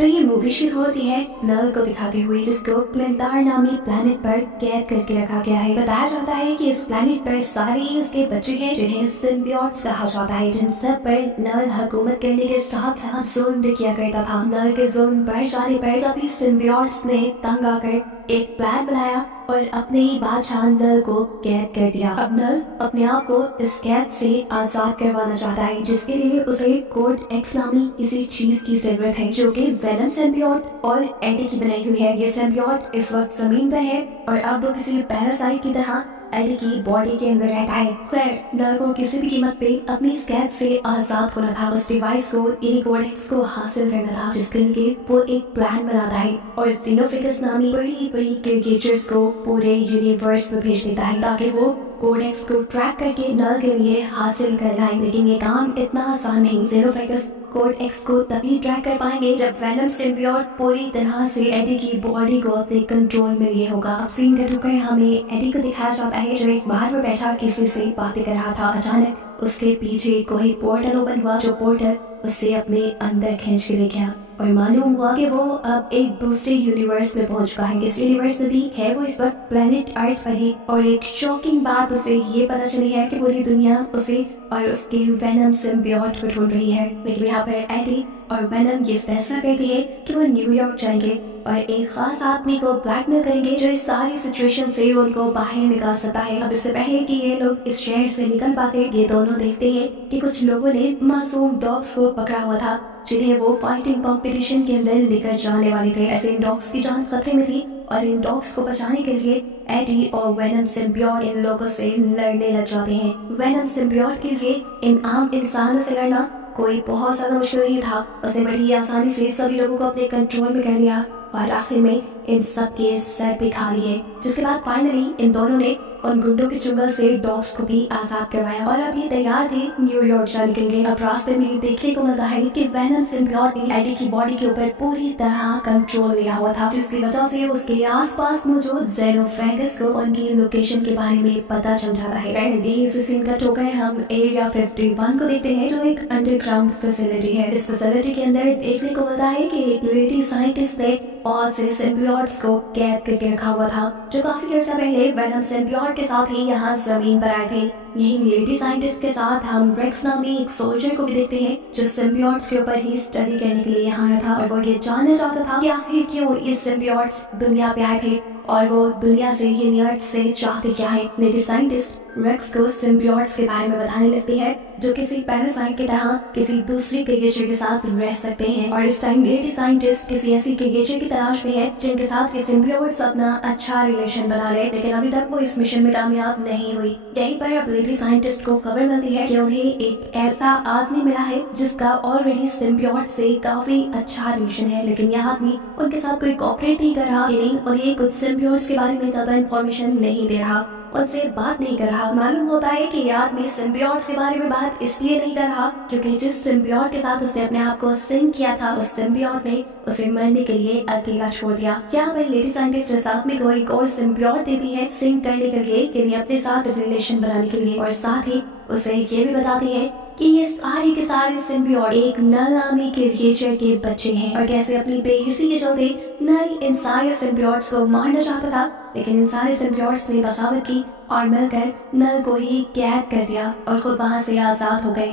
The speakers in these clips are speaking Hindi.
तो ये मूवी शुरू होती है नल को दिखाते हुए, जिसको क्लिंटार नामी प्लेनेट पर कैद करके रखा गया है। बताया जाता है कि इस प्लेनेट पर सारे ही उसके बच्चे हैं जिन्हें सिम्बियोट्स कहा जाता है, जिन सब पर नल हुकूमत करने के साथ साथ जुल्म भी किया करता था। नल के जुल्म बढ़ जाने पर सभी सिम्बियोट्स ने तंग आकर एक प्लान बनाया और अपने ही बादशाह नल को कैद कर दिया। अब नल अपने आप को इस कैद से आजाद करवाना चाहता है, जिसके लिए उसे कोड एक्स नामी किसी चीज की जरूरत है, जो कि वेनम सिम्बियोट और एडी की बनाई हुई है। ये सिम्बियोट इस वक्त जमीन पर है और अब वो किसी पैरासाइट की तरह एडी की बॉडी के अंदर रहता है। खैर, नल को किसी भी कीमत पे अपनी इस कैद से आजाद होना था। उस डिवाइस को यानी कोड एक्स को हासिल करना था, जिसके लिए वो एक प्लान बनाता है और इस डिनोफिकस नामी बड़ी बड़ी क्रिकेटर्स को पूरे यूनिवर्स में भेज देता है ताकि वो कोड एक्स को ट्रैक करके नल के लिए हासिल कर लाए। लेकिन ये काम इतना आसान नहीं। जेनोफिकस कोड एक्स को तभी ट्रैक कर पाएंगे जब वेनम सिम्बियोट पूरी तरह से एडी की बॉडी को अपने कंट्रोल में लिए होगा। अब सीन कट होकर हमें एडी को दिखाया जाता है जो एक बाहर में बैठा किसी से बातें कर रहा था। अचानक उसके पीछे कोई पोर्टल ओपन हुआ, जो पोर्टल उसे अपने अंदर खींच के ले गया और मालूम हुआ कि वो अब एक दूसरे यूनिवर्स में पहुंच चुका है। इस यूनिवर्स में भी है वो इस वक्त प्लेनेट अर्थ पर ही, और एक शॉकिंग बात उसे ये पता चली है कि पूरी दुनिया उसे और उसके वेनम सिम्बियोट को ढूंढ रही है। लेकिन यहाँ पर एडी और वेनम ये फैसला करते हैं कि वो न्यूयॉर्क जाएंगे और एक खास आदमी को ब्लैकमेल करेंगे जो इस सारी सिचुएशन से उनको बाहर निकाल सकता है। अब इससे पहले कि ये लोग इस शहर से निकल पाते, ये दोनों देखते हैं कि कुछ लोगों ने मासूम डॉग्स को पकड़ा हुआ था, जिन्हें वो फाइटिंग कंपटीशन के अंदर लेकर जाने वाले थे। ऐसे इन डॉग्स की जान खतरे में थी और इन डॉग्स को बचाने के लिए एडी और वेनम सिम्बियोट इन लोगों से लड़ने लग जाते हैं। वेनम सिम्बियोट के लिए इन आम इंसानों से लड़ना कोई बहुत ज्यादा मुश्किल नहीं था। उसने बड़ी आसानी से सभी लोगों को अपने कंट्रोल में कर लिया और आखिर में इन सब के सर पे खा लिए, जिसके बाद फाइनली इन दोनों ने उन गुंडों के चुंगल से डॉग्स को भी आजाद करवाया और अब ये तैयार थे न्यूयॉर्क जाने के लिए। अब रास्ते में देखने को मिलता है कि वेनम सिम्बियोट ने एडी की बॉडी के ऊपर पूरी तरह कंट्रोल लिया हुआ था, जिसकी वजह से उसके आसपास मौजूद जेनोफेगस को उनकी लोकेशन के बारे में पता चल जाता है। पहले इस सीन कट होकर हम एरिया 51 को देखते हैं, जो एक अंडरग्राउंड फैसिलिटी है। इस फैसिलिटी के अंदर देखने को मिलता है कि एक लेडी साइंटिस्ट ने बहुत से सिम्बियोट्स को कैद करके रखा हुआ था, जो काफी अर्सा पहले वेनम सिम्बियोट के साथ ही यहाँ जमीन पर आए थे। यही लेडी साइंटिस्ट के साथ हम रेक्स नामी एक सोल्जर को भी देखते हैं, जो सिम्बियोट्स के ऊपर ही स्टडी करने के लिए यहाँ आया था और वो ये जानना चाहता था कि आखिर क्यों ये सिम्बियोट्स दुनिया पे आए थे और वो दुनिया से यूनिवर्स से चाहते क्या है। लेडी साइंटिस्ट रेक्स को सिम्बियोट्स के बारे में बताने लगती है, जो किसी पैरासाइट की तरह किसी दूसरी क्रिएचर के साथ रह सकते हैं। और इस टाइम लेडी साइंटिस्ट किसी ऐसी क्रिएचर की तलाश में है जिनके साथ ये सिम्बियोट्स अपना अच्छा रिलेशन बना ले, लेकिन अभी तक वो इस मिशन में कामयाब नहीं हुई। यहीं पर अब लेडी साइंटिस्ट को खबर मिलती है कि उन्हें एक ऐसा आदमी मिला है जिसका ऑलरेडी सिम्बियोट से काफी अच्छा रिलेशन है, लेकिन यह आदमी उनके साथ कोई कोऑपरेट नहीं कर रहा, यानी उन्हें कुछ सिम्बियोट्स के बारे में ज्यादा इन्फॉर्मेशन नहीं दे रहा, उनसे बात नहीं कर रहा। मालूम होता है कि ये आदमी सिम्बियोट्स के बारे में बात इसलिए नहीं कर रहा क्योंकि जिस सिम्बियोट के साथ उसने अपने आप को सिंक किया था, उस सिम्बियोट ने उसे मरने के लिए अकेला छोड़ दिया। यहाँ पर लेडी साइंटिस्ट इस आदमी को एक और सिम्बियोट देती है सिंक करने के लिए, कि अपने साथ रिलेशन बनाने के लिए, और साथ ही उसे ये भी बताती है कि ये सारे के सारे सिम्बियोट एक नल नामी क्रिएचर के बच्चे हैं और कैसे अपनी बेहिसी के चलते नल इन सारे सिम्बियोट्स को मारना चाहता था, लेकिन इन सारे सिम्बियोट्स ने बगावत की और मिलकर नल को ही कैद कर दिया और खुद वहां से आजाद हो गए।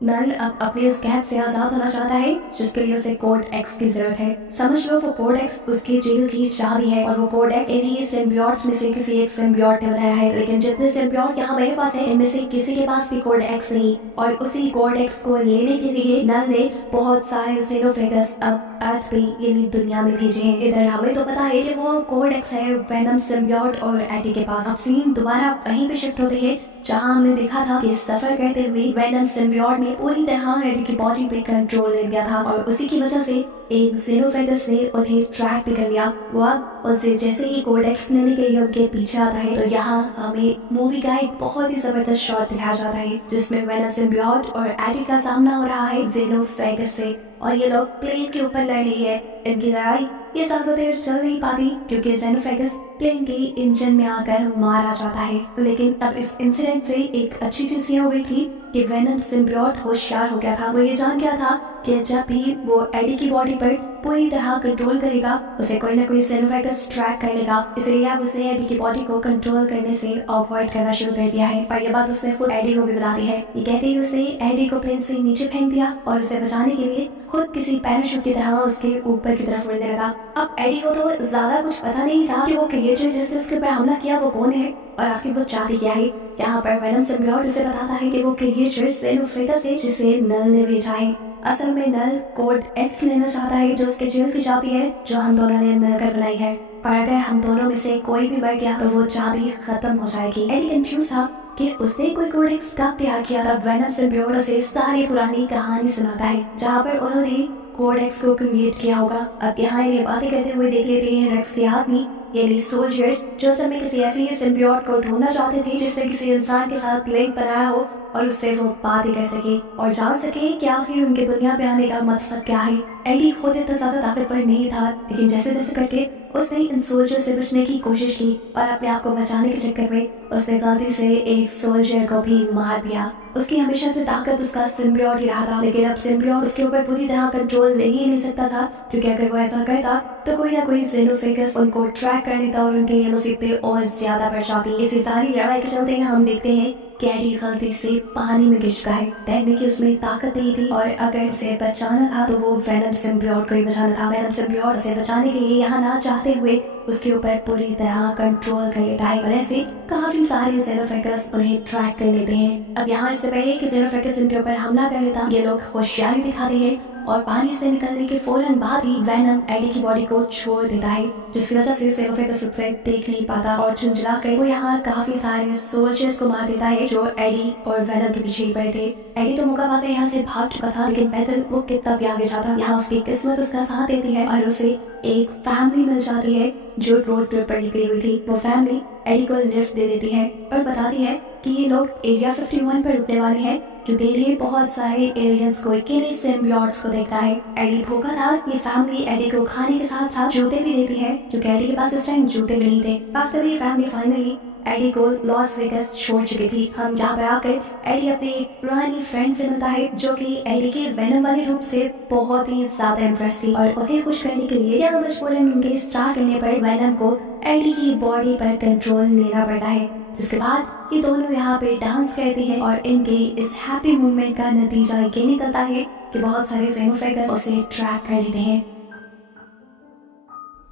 नल अब अपने उस कैद से आजाद होना चाहता है, जिसके लिए उसे कोड एक्स की जरूरत है। समझ लो वो कोड एक्स उसकी जेल की चाबी है और वो कोड एक्स इन्हीं सिम्बियोट्स में से किसी एक सिम्बियोट ने बनाया है। लेकिन जितने सिम्बियोट यहाँ मेरे पास है, इनमें से किसी के पास भी कोड एक्स नहीं, और उसी कोड एक्स को लेने के लिए नल ने बहुत सारे जेनोफेगस अब अर्थ पे यानी दुनिया में भेजे हैं। इधर हमें तो पता है कि वो कोड एक्स है वेनम सिम्बियोट और एडी के पास। अब सीन दोबारा वहीं पे शिफ्ट होते हैं जहाँ हमने देखा था कि सफर करते हुए वेनम सिम्बियोट ने पूरी तरह एडी की बॉडी पे कंट्रोल ले लिया था और उसी की वजह से एक जेनोफेगस ने उन्हें ट्रैक भी कर लिया। वो अब उनसे जैसे ही कोड एक्स लेने के लिए उनके पीछे आता है, तो यहाँ हमें मूवी का एक बहुत ही जबरदस्त शॉट दिखाया जाता है जिसमें वेनम सिम्बियोट और एडी का सामना हो रहा है जेनोफेगस से और ये लोग प्लेन के ऊपर लड़ रही है। इनकी लड़ाई ये ज्यादा देर चल नहीं पाती क्योंकि जेनोफेगस प्लेन के इंजन में आकर मारा जाता है। लेकिन अब इस इंसिडेंट से एक अच्छी चीज ये हो गई थी कि वेनम सिम्बियोट होशियार हो गया था। वो ये जान गया था कि जब भी वो एडी की बॉडी पर पूरी तरह कंट्रोल करेगा उसे कोई ना कोई xenophagus ट्रैक कर लेगा, इसलिए अब उसने एडी की बॉडी को कंट्रोल करने से अवॉइड करना शुरू कर दिया है। और ये बात उसने खुद एडी को भी बता दी है। ये कहते ही उसने एडी को प्लेन से नीचे फेंक दिया और उसे बचाने के लिए खुद किसी पैराशूट की तरह उसके ऊपर की तरफ उड़ने लगा। अब एडी को तो ज्यादा कुछ पता नहीं था कि वो क्रिएचर जिसने उसके ऊपर हमला किया वो कौन है और आखिर वो चाहती क्या है। यहाँ पर वेनम सिम्बियोट उसे बताता है कि वो क्रिएचर xenophagus है जिसे नल ने भेजा है। असल में नल कोड एक्स लेना चाहता है जो उसके जेल की चाबी है जो हम दोनों ने मिलकर बनाई है, और अगर हम दोनों में से कोई भी मर गया तो वो चाबी खत्म हो जाएगी। एडी कंफ्यूज था कि उसने कोई कोड एक्स कब तैयार किया था। वेनम सिम्बियोट उसे सारी पुरानी कहानी सुनाता है जहाँ पर उन्होंने कोड एक्स को क्रिएट किया होगा। अब यहाँ ये बातें करते हुए देख लेते हैं रेक्स के आदमी यानी सोल्जर्स जो असल में किसी ऐसे ही सिम्बियोट को ढूंढना चाहते थे जिसने किसी इंसान के साथ लिंक बनाया हो और उससे वो बातें कर सके और जान सके कि आखिर उनके दुनिया पे आने का मकसद क्या है। एडी खुद इतना ज्यादा ताकतवर नहीं था, लेकिन जैसे तैसे करके उसने इन सोल्जर से बचने की कोशिश की और अपने आप को बचाने के चक्कर में उसने गलती से एक सोल्जर को भी मार दिया। उसकी हमेशा से ताकत उसका सिम्बियोट ही रहा था, लेकिन अब सिम्बियोट उसके ऊपर पूरी तरह कंट्रोल नहीं सकता था, क्योंकि अगर वो ऐसा करता तो कोई ना कोई xenophagus उनको ट्रैक कर लेता और उनके लिए मुसीबतें और ज्यादा बढ़ जाती। इसी सारी लड़ाई के चलते हम देखते हैं कि एडी गलती से पानी में गिर चुका है। तैरने की उसमें ताकत नहीं थी और अगर उसे बचाना था तो वो वेनम सिम्बियोट को ही बचाना था। वेनम सिम्बियोट उसे बचाने के लिए यहाँ ना चाहते हुए उसके ऊपर पूरी तरह कंट्रोल कर लेता है और ऐसे काफी सारे xenophagus उन्हें ट्रैक कर लेते हैं। अब यहाँ इससे पहले कि xenophagus इनके ऊपर हमला कर लेता ये लोग होशियारी दिखाते हैं और पानी से निकलने के फौरन बाद ही वेनम एडी की बॉडी को छोड़ देता है, जिसकी वजह से xenophagus उसे देख नहीं पाता और झुंझला कर वो यहाँ काफी सारे सोल्जर्स को मार देता है जो एडी और वेनम के पीछे ही पड़े थे। एडी तो मौका पाकर यहाँ से भाग चुका था, लेकिन पैदल वो कितना भी आगे जाता यहाँ उसकी किस्मत उसका साथ देती है और उसे एक फैमिली मिल जाती है जो रोड ट्रिप पर निकली हुई थी। वो फैमिली एडी को लिफ्ट दे देती है और बताती है कि ये लोग एरिया 51 पर रुकने वाले हैं जो डेली बहुत सारे एलियंस को सिम्बियोट्स को देखता है। एडी भूखा था। ये फैमिली एडी को खाने के साथ साथ जूते भी देती है क्योंकि एडी के पास इस टाइम जूते भी नहीं थे। खासकर ये फैमिली फाइनली एडी को लॉस वेगस छोड़ चुकी थी। हम यहाँ पर आकर एडी अपनी एक पुरानी फ्रेंड से मिलता है जो कि एडी के वेनम वाले रूप से बहुत ही ज्यादा इम्प्रेस थी और उन्हें खुश करने के लिए यहाँ मजबूरन उनके स्टार्ट करने पर वेनम को एडी की बॉडी पर कंट्रोल लेना पड़ता है, जिसके बाद ये दोनों यहाँ पे डांस करते हैं और इनके इस हैप्पी मूवमेंट का नतीजा ये निकलता है कि बहुत सारे xenophagus उसे ट्रैक कर लेते हैं।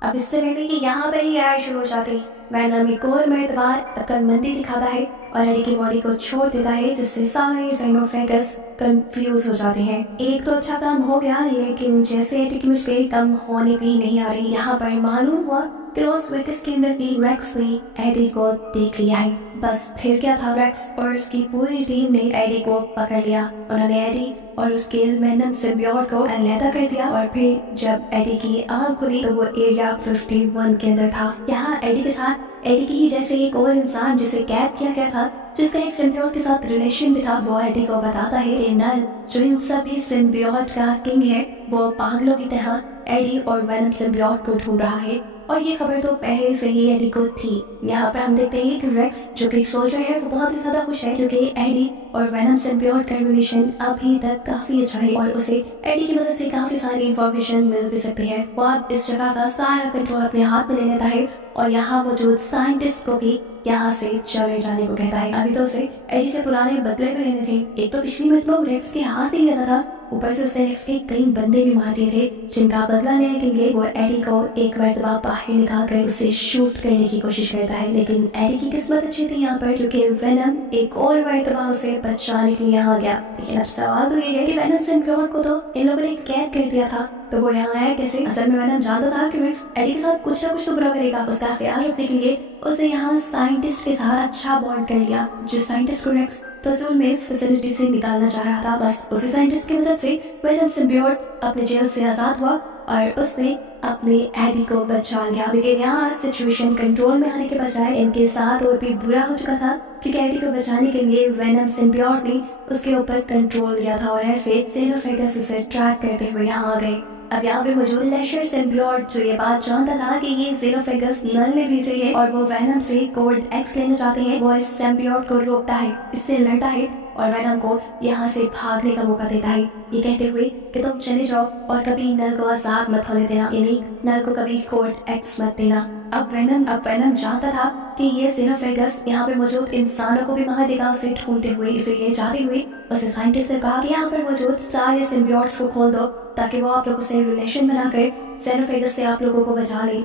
अब इससे पहले कि यहाँ पर ही लड़ाई शुरू हो जाती वेनम एक और मर्तबा अक्लमंदी दिखाता है और एडी की बॉडी को छोड़ देता है, जिससे सारे xenophagus कंफ्यूज हो जाते हैं। एक तो अच्छा काम हो गया, लेकिन जैसे एडी की मिस्टेक कम होने भी नहीं आ रही। यहाँ पर मालूम हुआ कि लॉस वेगस के अंदर भी रेक्स ने एडी को देख लिया है। बस फिर क्या था, रेक्स और उसकी पूरी टीम ने एडी को पकड़ लिया। उन्होंने एडी और उसके वेनम सिम्बियोट को अलहदा कर दिया और फिर जब एडी की आँख खुली तो वो एरिया 51 के अंदर था। यहाँ एडी के साथ एडी की ही जैसे एक और इंसान जिसे कैद किया गया था, जिसका एक सिम्बियोट के साथ रिलेशन भी था, वो एडी को बताता है कि नल जो इन सभी सिम्बियोट का किंग है वो पागलों की तरह एडी और वेनम सिम्बियोट को ढूंढ रहा है और ये खबर तो पहले से ही एडी को थी। यहाँ पर हम देखते हैं कि रेक्स जो कि सोल्जर है वो बहुत ही ज्यादा खुश है क्योंकि एडी और वेनम सिम्बियोट का रिलेशन अभी तक काफी अच्छा है और उसे एडी की मदद से काफी सारी इंफॉर्मेशन मिल भी सकती है। वो अब इस जगह का सारा कंट्रोल अपने हाथ में ले लेता है और यहाँ मौजूद साइंटिस्ट को भी यहाँ से चले जाने को कहता है। अभी तो उसे एडी से पुराने बदले भी लेने थे। एक तो पिछली मतलब रेक्स के हाथ ही लेता था, ऊपर से उसने रेक्स के कई बंदे भी मार दिए थे, जिनका बदला लेने के लिए वो एडी को एक मरतबा बाहर निकाल कर उसे शूट करने की कोशिश करता है। लेकिन एडी की किस्मत अच्छी थी यहाँ पर क्योंकि वेनम एक और मरतबा उसे बचाने के लिए यहाँ गया। लेकिन अब सवाल तो ये है कि वेनम सिम्बियोट को तो इन लोगों ने कैद कर दिया था, तो वो यहाँ आया कैसे? असल में वेनम जानता था कि रेक्स एडी के साथ कुछ ना कुछ तो बुरा करेगा। उसका ख्याल रखने के लिए उसे यहाँ साइंटिस्ट के साथ अच्छा बॉन्ड कर लिया, जिस साइंटिस्ट को रेक्स तस्वीर में इस फैसिलिटी से निकालना चाह रहा था। बस उसी साइंटिस्ट की मदद से वेनम सिम्बियोट अपने जेल से आजाद हुआ और उसने अपने एडी को बचा लिया। लेकिन यहाँ सिचुएशन कंट्रोल में आने के बजाय इनके साथ और भी बुरा हो चुका था क्योंकि एडी को बचाने के लिए वेनम सिम्बियोट ने उसके ऊपर कंट्रोल लिया था और ऐसे xenophagus उसे ट्रैक करते हुए यहाँ आ गए। अब यहाँ पे मौजूद लेशर सिम्बियोट जो ये बात जानता था कि ये xenophagus नल ने भेजी है और वो वेनम से कोड एक्स लेना चाहते हैं, वो इस सिम्बियोट को रोकता है, इससे लड़ता है और वेनम को यहाँ से भागने का मौका देता है, ये कहते हुए कि तुम चले जाओ और कभी नल को आजाद मत होने देना, यानी नल को कभी कोड एक्स मत देना। अब वेनम जानता था कि ये जेनोफेगस यहाँ पे मौजूद इंसानों को भी मार देगा उसे ढूंढते हुए, इसलिए जाते हुए उसे साइंटिस्ट ने कहा कि यहाँ पर मौजूद सारे सिम्बियोट्स को खोल दो ताकि वो आप लोगों से रिलेशन बनाकर जेनोफेगस से आप लोगों को बचा ले।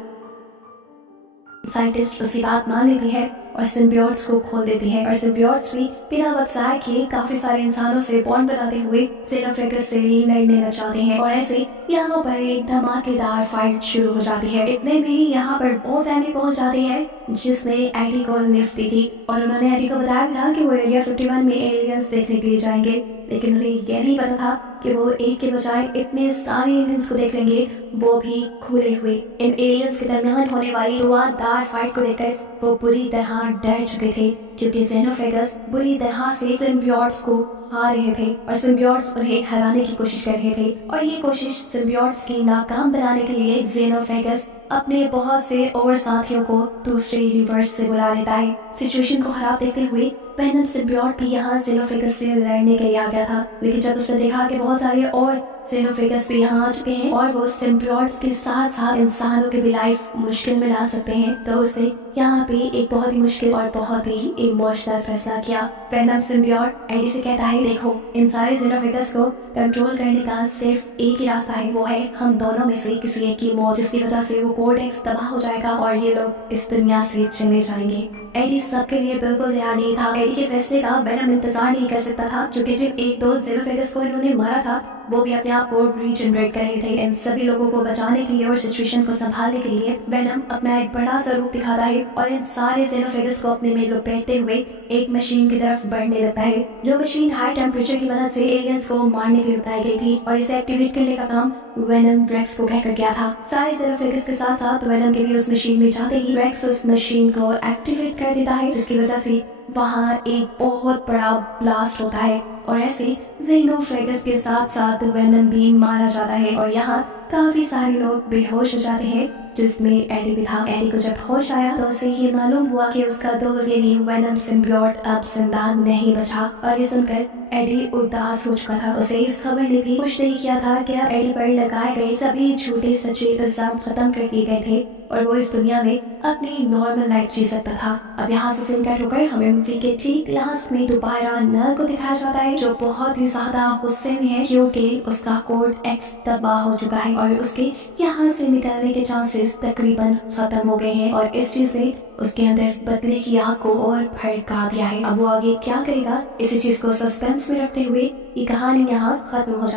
साइंटिस्ट उसकी बात मान लेती है और सिम्बियोट्स को खोल देती है और सिम्बियोट्स भी बिना वक्त ज़ाया किए काफी सारे इंसानों से बॉन्ड बनाते हुए जेनोफेगस से लड़ने लग जाते हैं और ऐसे यहाँ पर एक धमाकेदार फाइट शुरू हो जाती है। इतने में ही यहाँ पर वो फैमिली पहुंच जाती है जिसने एडी को लिफ्ट दी थी और उन्होंने एडी को बताया था कि वो एरिया 51 में एलियंस देखने के लिए जाएंगे, लेकिन उन्हें ये नहीं पता था कि वो एक के बजाय इतने सारे एलियंस को देख लेंगे, वो भी खुले हुए। इन एलियंस के दरमियान होने वाली धुआंधार फाइट को देखकर वो बुरी तरह डर चुके थे क्योंकि जेनोफेगस बुरी तरह से सिम्बियोट्स को हार रहे थे और सिम्बियोट्स उन्हें हराने की कोशिश कर रहे थे और ये कोशिश सिम्बियोट्स की नाकाम बनाने के लिए जेनोफेगस अपने बहुत से और साथियों को दूसरे यूनिवर्स से बुला लेता है। सिचुएशन को खराब देखते हुए वेनम सिम्बियोट भी यहाँ जेनोफेगस से लड़ने के लिए आ गया था, लेकिन जब उसने देखा कि बहुत सारे और जेनोफेगस भी यहाँ आ चुके हैं और वो सिम्बियोट्स के साथ साथ इंसानों की भी लाइफ मुश्किल में डाल सकते हैं, तो उसने यहाँ पे एक बहुत ही मुश्किल और बहुत ही इमोशनल फैसला किया। वेनम सिम्बियोट एडी से कहता है, देखो इन सारे जेनोफेगस को कंट्रोल करने का सिर्फ एक ही रास्ता है, वो है हम दोनों में से किसी एक की मौत, जिसकी वजह से वो कोड एक्स तबाह हो जाएगा और ये लोग इस दुनिया से चले जाएंगे। एडी सबके लिए बिल्कुल तैयार नहीं था। एडी के फैसले का वेनम इंतजार नहीं कर सकता था क्योंकि जिन एक दो जेनोफेगस को इन्होंने मारा था वो भी अपने आप को रीजनरेट कर रहे थे। इन सभी लोगों को बचाने के लिए और सिचुएशन को संभालने के लिए वेनम अपना एक बड़ा सा रूप दिखाता है और इन सारे जेनोफेगस को अपने में लपेटते हुए एक मशीन की तरफ बढ़ने लगता है, जो मशीन हाई टेम्परेचर की मदद से एलियंस को मारने के लिए बनाई गई थी और इसे एक्टिवेट करने का काम वेनम रेक्स को कहकर गया था। सारे जेनोफेगस के साथ साथ वेनम के भी उस मशीन में जाते ही रेक्स उस मशीन को एक्टिवेट कर देता है, जिसकी वजह से वहाँ एक बहुत बड़ा ब्लास्ट होता है और ऐसे जेनोफेगस के साथ साथ वेनम भी मारा जाता है और यहाँ काफी सारे लोग बेहोश हो जाते हैं, जिसमें एडी भी था। एडी को जब होश आया तो उसे ये मालूम हुआ कि उसका दोस्त यानी वेनम सिम्बियोट अब जिंदा नहीं बचा और ये सुनकर एडी उदास हो चुका था। उसे इस खबर ने भी खुश नहीं किया था कि अब एडी पर लगाए गए सभी झूठे सच्चे इल्जाम खत्म कर दिए गए थे और वो इस दुनिया में अपनी नॉर्मल लाइफ जी सकता था। अब यहाँ से सीन कट होकर हमें मूवी के ठीक लास्ट में दोबारा नल को दिखाया जाता है, जो बहुत ही ज्यादा गुस्से में है क्योंकि उसका कोड एक्स तबाह हो चुका है और उसके यहाँ से निकलने के चांसेस तकरीबन खत्म हो गए हैं और इस चीज ने उसके अंदर बदले की आग को और भड़का दिया है। अब वो आगे क्या करेगा, इसी चीज को सस्पेंस में रखते हुए ये कहानी यहाँ खत्म हो जाती है।